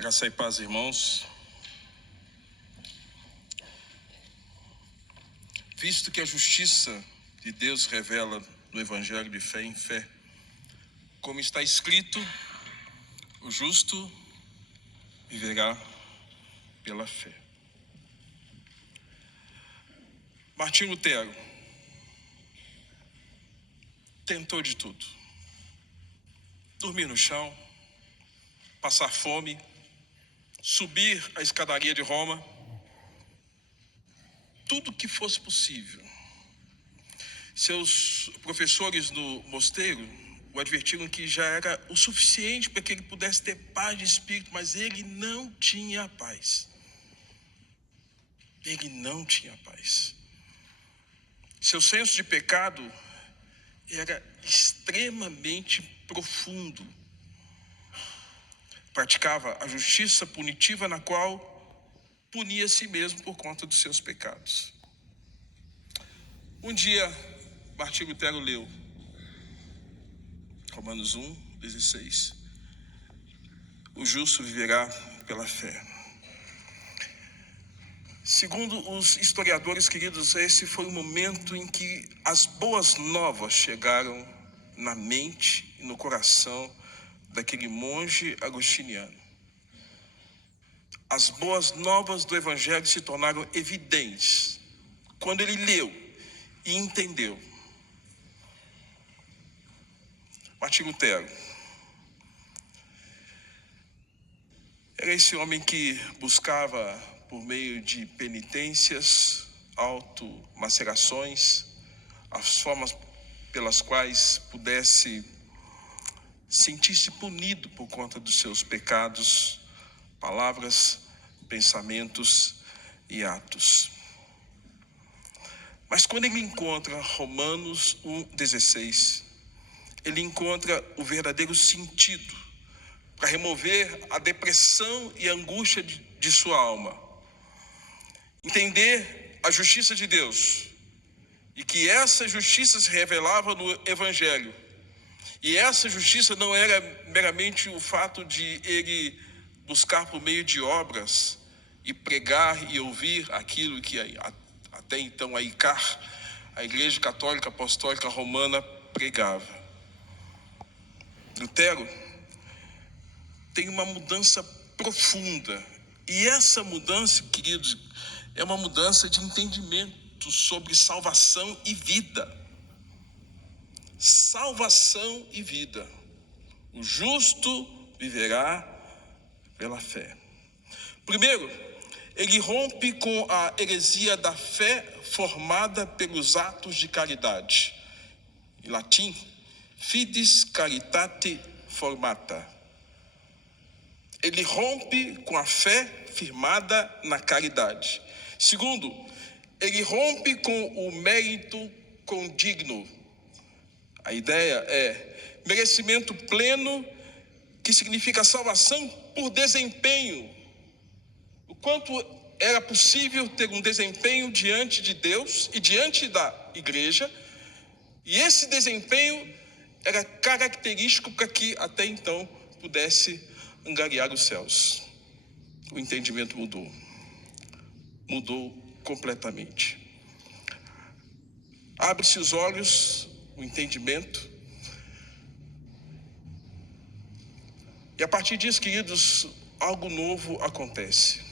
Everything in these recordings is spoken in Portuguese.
Graça e paz, irmãos. Visto que a justiça de Deus revela no Evangelho de fé em fé, como está escrito, o justo viverá pela fé. Martinho Lutero tentou de tudo: dormir no chão, passar fome, subir a escadaria de Roma, tudo que fosse possível. Seus professores no mosteiro o advertiram que já era o suficiente para que ele pudesse ter paz de espírito, mas ele não tinha paz. Ele não tinha paz. Seu senso de pecado era extremamente profundo. Praticava a justiça punitiva, na qual punia a si mesmo por conta dos seus pecados. Um dia, Martinho Lutero leu Romanos 1:16. O justo viverá pela fé. Segundo os historiadores, queridos, esse foi o momento em que as boas novas chegaram na mente e no coração daquele monge agostiniano. As boas novas do Evangelho se tornaram evidentes quando ele leu e entendeu. Martinho Lutero era esse homem que buscava, por meio de penitências, automacerações, as formas pelas quais pudesse sentir-se punido por conta dos seus pecados, palavras, pensamentos e atos. Mas quando ele encontra Romanos 1:16, ele encontra o verdadeiro sentido para remover a depressão e a angústia de sua alma. Entender a justiça de Deus e que essa justiça se revelava no Evangelho. E essa justiça não era meramente o fato de ele buscar por meio de obras e pregar e ouvir aquilo que até então a ICAR, a Igreja Católica Apostólica Romana, pregava. Lutero tem uma mudança profunda. E essa mudança, queridos, é uma mudança de entendimento sobre salvação e vida. Salvação e vida. O justo viverá pela fé. Primeiro, ele rompe com a heresia da fé formada pelos atos de caridade. Em latim, fides caritate formata. Ele rompe com a fé firmada na caridade. Segundo, ele rompe com o mérito condigno. A ideia é merecimento pleno, que significa salvação por desempenho. O quanto era possível ter um desempenho diante de Deus e diante da igreja, e esse desempenho era característico para que até então pudesse angariar os céus. O entendimento mudou completamente. Abre-se os olhos, o entendimento, e a partir disso, queridos, algo novo acontece.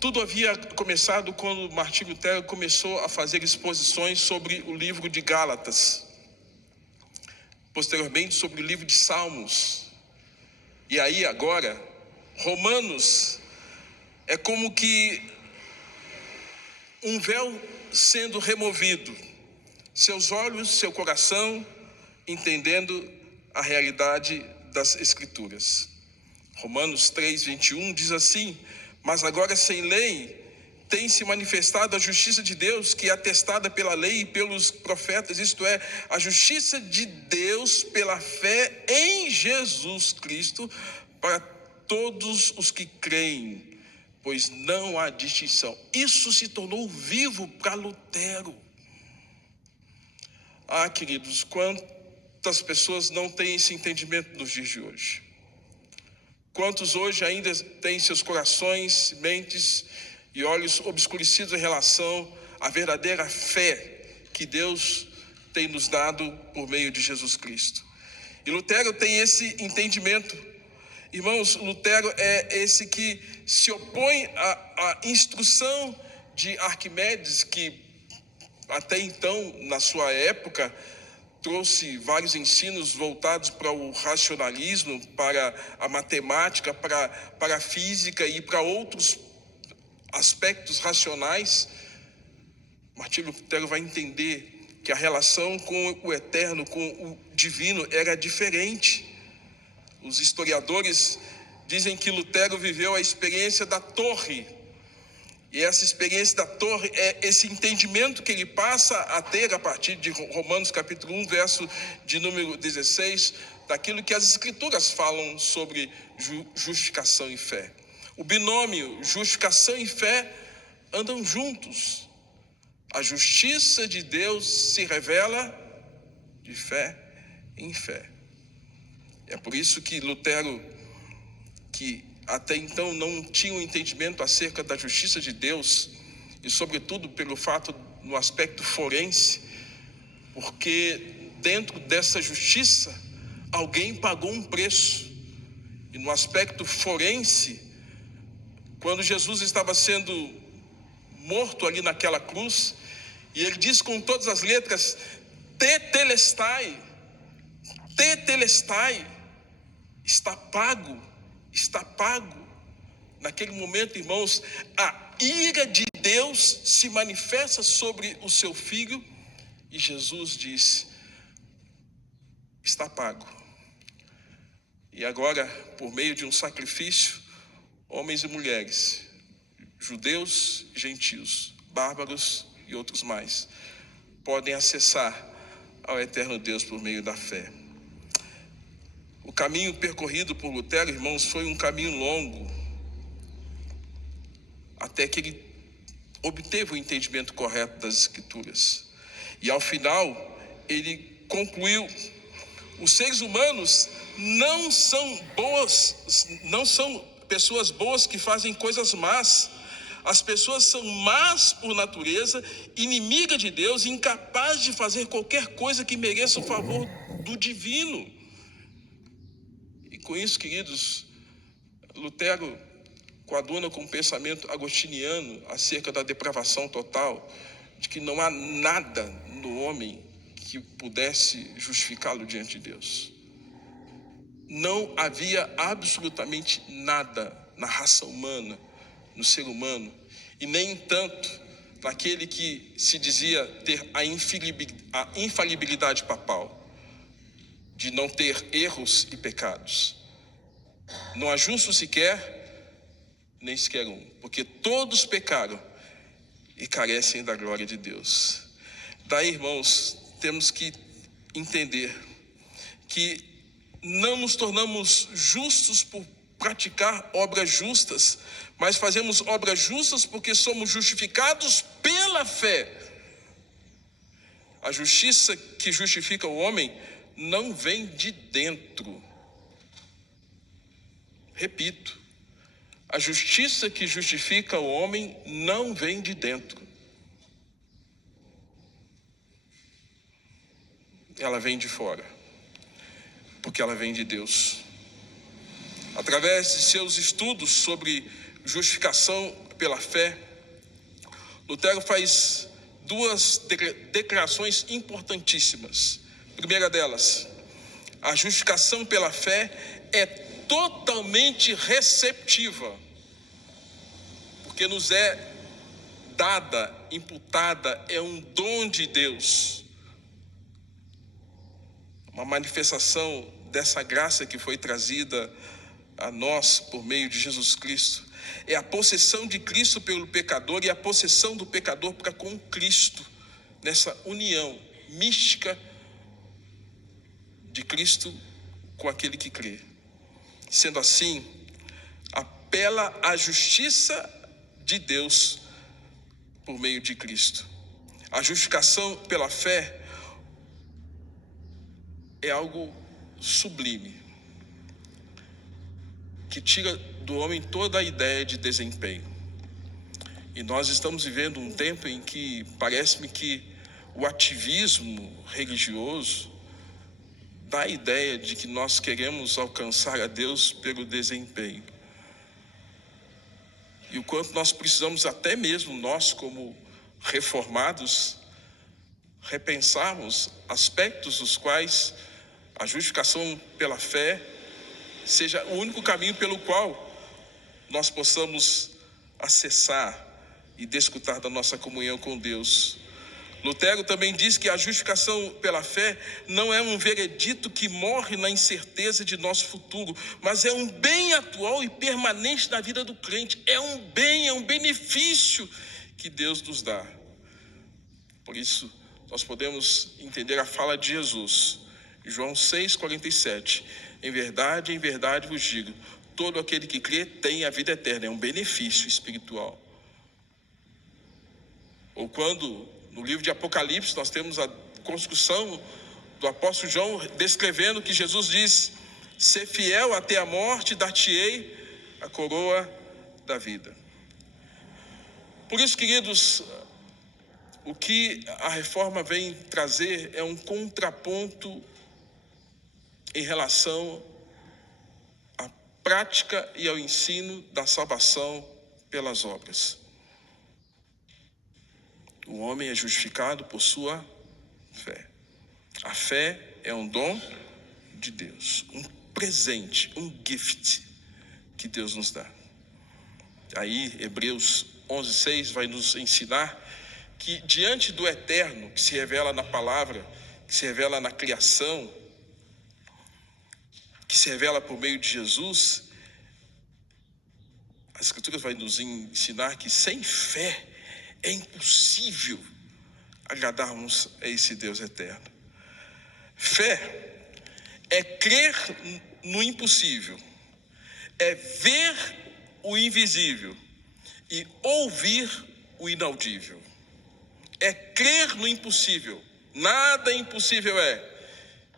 Tudo havia começado quando Martinho Lutero começou a fazer exposições sobre o livro de Gálatas, posteriormente sobre o livro de Salmos, e aí agora, Romanos é como que um véu sendo removido, seus olhos, seu coração, entendendo a realidade das Escrituras. Romanos 3:21 diz assim: mas agora sem lei tem se manifestado a justiça de Deus, que é atestada pela lei e pelos profetas, isto é, a justiça de Deus pela fé em Jesus Cristo, para todos os que creem, pois não há distinção. Isso se tornou vivo para Lutero. Queridos, quantas pessoas não têm esse entendimento nos dias de hoje? Quantos hoje ainda têm seus corações, mentes e olhos obscurecidos em relação à verdadeira fé que Deus tem nos dado por meio de Jesus Cristo? E Lutero tem esse entendimento. Irmãos, Lutero é esse que se opõe à instrução de Arquimedes, que até então, na sua época, trouxe vários ensinos voltados para o racionalismo, para a matemática, para a física e para outros aspectos racionais. Martinho Lutero vai entender que a relação com o eterno, com o divino, era diferente. Os historiadores dizem que Lutero viveu a experiência da torre. E essa experiência da torre é esse entendimento que ele passa a ter a partir de Romanos capítulo 1, verso de número 16, daquilo que as escrituras falam sobre justificação e fé. O binômio justificação e fé andam juntos. A justiça de Deus se revela de fé em fé. É por isso que Lutero, que até então não tinha um entendimento acerca da justiça de Deus, e sobretudo pelo fato no aspecto forense, porque dentro dessa justiça alguém pagou um preço. E no aspecto forense, quando Jesus estava sendo morto ali naquela cruz, e ele diz com todas as letras: tetelestai, tetelestai, está pago, está pago. Naquele momento, irmãos, a ira de Deus se manifesta sobre o seu filho, e Jesus diz: está pago. E agora, por meio de um sacrifício, homens e mulheres, judeus, gentios, bárbaros e outros mais, podem acessar ao eterno Deus por meio da fé. O caminho percorrido por Lutero, irmãos, foi um caminho longo, até que ele obteve o entendimento correto das Escrituras. E ao final, ele concluiu: os seres humanos não são pessoas boas que fazem coisas más. As pessoas são más por natureza, inimigas de Deus, incapazes de fazer qualquer coisa que mereça o favor do divino. E com isso, queridos, Lutero coaduna com o pensamento agostiniano acerca da depravação total, de que não há nada no homem que pudesse justificá-lo diante de Deus. Não havia absolutamente nada na raça humana, no ser humano, e nem tanto naquele que se dizia ter a infalibilidade papal, de não ter erros e pecados. Não há justo sequer, nem sequer um, porque todos pecaram e carecem da glória de Deus. Daí, irmãos, temos que entender que não nos tornamos justos por praticar obras justas, mas fazemos obras justas porque somos justificados pela fé. A justiça que justifica o homem não vem de dentro. Repito, a justiça que justifica o homem não vem de dentro. Ela vem de fora, porque ela vem de Deus. Através de seus estudos sobre justificação pela fé, Lutero faz duas declarações importantíssimas. A primeira delas: a justificação pela fé é totalmente receptiva, porque nos é dada, imputada, é um dom de Deus, uma manifestação dessa graça que foi trazida a nós por meio de Jesus Cristo. É a possessão de Cristo pelo pecador e a possessão do pecador para com Cristo, nessa união mística de Cristo com aquele que crê. Sendo assim, apela à justiça de Deus por meio de Cristo. A justificação pela fé é algo sublime. que tira do homem toda a ideia de desempenho. E nós estamos vivendo um tempo em que parece-me que o ativismo religioso dá a ideia de que nós queremos alcançar a Deus pelo desempenho. E o quanto nós precisamos, até mesmo nós como reformados, repensarmos aspectos dos quais a justificação pela fé seja o único caminho pelo qual nós possamos acessar e desfrutar da nossa comunhão com Deus. Lutero também diz que a justificação pela fé não é um veredito que morre na incerteza de nosso futuro, mas é um bem atual e permanente na vida do crente. É um bem, é um benefício que Deus nos dá. Por isso, nós podemos entender a fala de Jesus, João 6,47. Em verdade vos digo, todo aquele que crê tem a vida eterna. É um benefício espiritual. Ou quando, no livro de Apocalipse, nós temos a construção do apóstolo João descrevendo que Jesus diz: ser fiel até a morte, dar-te-ei a coroa da vida. Por isso, queridos, o que a reforma vem trazer é um contraponto em relação à prática e ao ensino da salvação pelas obras. O homem é justificado por sua fé. A fé é um dom de Deus, um presente, um gift que Deus nos dá. Aí, Hebreus 11:6 vai nos ensinar que diante do eterno, que se revela na palavra, que se revela na criação, que se revela por meio de Jesus, as Escrituras vai nos ensinar que sem fé é impossível agradarmos a esse Deus eterno. Fé é crer no impossível, é ver o invisível e ouvir o inaudível. É crer no impossível. Nada impossível é.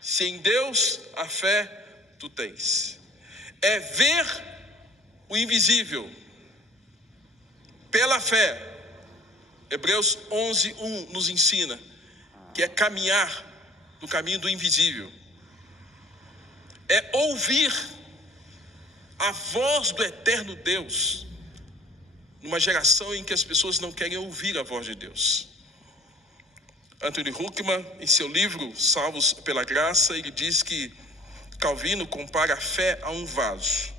Se em Deus a fé tu tens. É ver o invisível pela fé. Hebreus 11:1 nos ensina que é caminhar no caminho do invisível. É ouvir a voz do eterno Deus numa geração em que as pessoas não querem ouvir a voz de Deus. Anthony Huckman, em seu livro Salvos pela Graça, ele diz que Calvino compara a fé a um vaso.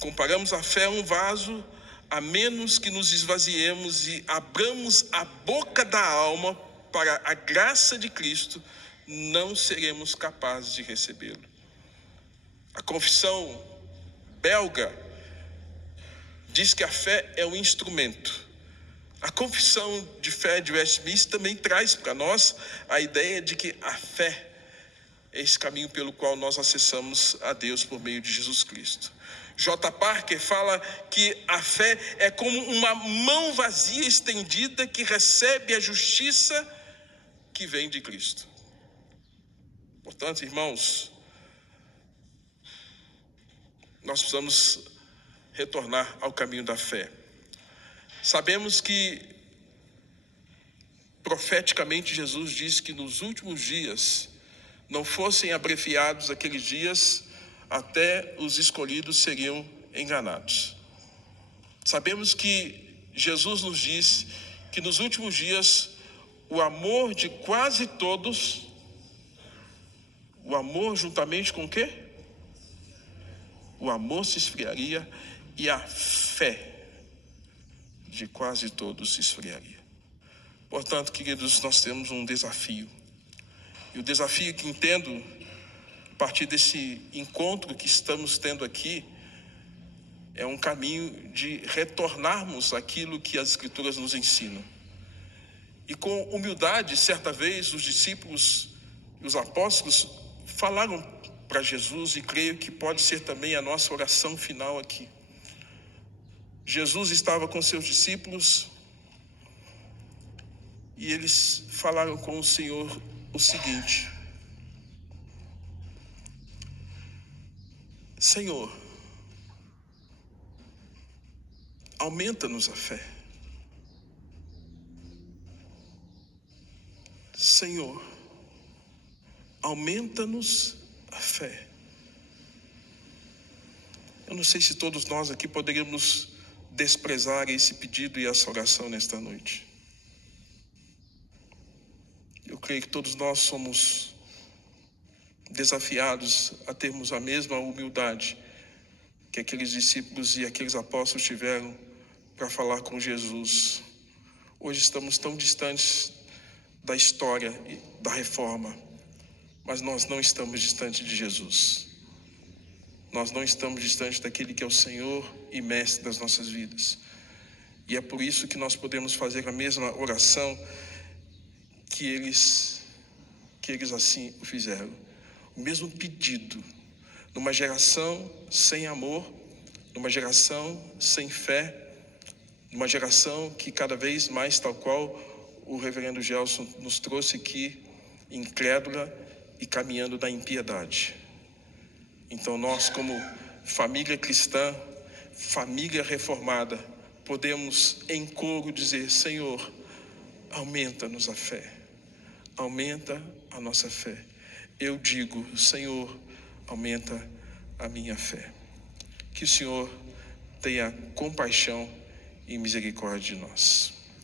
Comparamos a fé a um vaso, a menos que nos esvaziemos e abramos a boca da alma para a graça de Cristo, não seremos capazes de recebê-lo. A confissão belga diz que a fé é um instrumento. A confissão de fé de Westminster também traz para nós a ideia de que a fé é esse caminho pelo qual nós acessamos a Deus por meio de Jesus Cristo. J. Parker fala que a fé é como uma mão vazia estendida que recebe a justiça que vem de Cristo. Portanto, irmãos, nós precisamos retornar ao caminho da fé. Sabemos que profeticamente Jesus disse que nos últimos dias não fossem abreviados aqueles dias até os escolhidos seriam enganados. Sabemos que Jesus nos disse que nos últimos dias o amor de quase todos, o amor juntamente com o quê? O amor se esfriaria e a fé de quase todos se esfriaria. Portanto, queridos, nós temos um desafio. E o desafio que entendo, a partir desse encontro que estamos tendo aqui, é um caminho de retornarmos àquilo que as Escrituras nos ensinam. E com humildade, certa vez, os discípulos e os apóstolos falaram para Jesus, e creio que pode ser também a nossa oração final aqui. Jesus estava com seus discípulos e eles falaram com o Senhor o seguinte: Senhor, aumenta-nos a fé. Senhor, aumenta-nos a fé. Eu não sei se todos nós aqui poderíamos desprezar esse pedido e essa oração nesta noite. Eu creio que todos nós somos desafiados a termos a mesma humildade que aqueles discípulos e aqueles apóstolos tiveram para falar com Jesus. Hoje estamos tão distantes da história e da reforma, mas nós não estamos distantes de Jesus. Nós não estamos distantes daquele que é o Senhor e Mestre das nossas vidas. E é por isso que nós podemos fazer a mesma oração que eles assim o fizeram. O mesmo pedido. Numa geração sem amor, numa geração sem fé, numa geração que cada vez mais, tal qual o reverendo Gelson nos trouxe aqui, incrédula e caminhando na impiedade. Então nós, como família cristã, família reformada, podemos em coro dizer: Senhor, aumenta-nos a fé, aumenta a nossa fé. Eu digo: Senhor, aumenta a minha fé. Que o Senhor tenha compaixão e misericórdia de nós.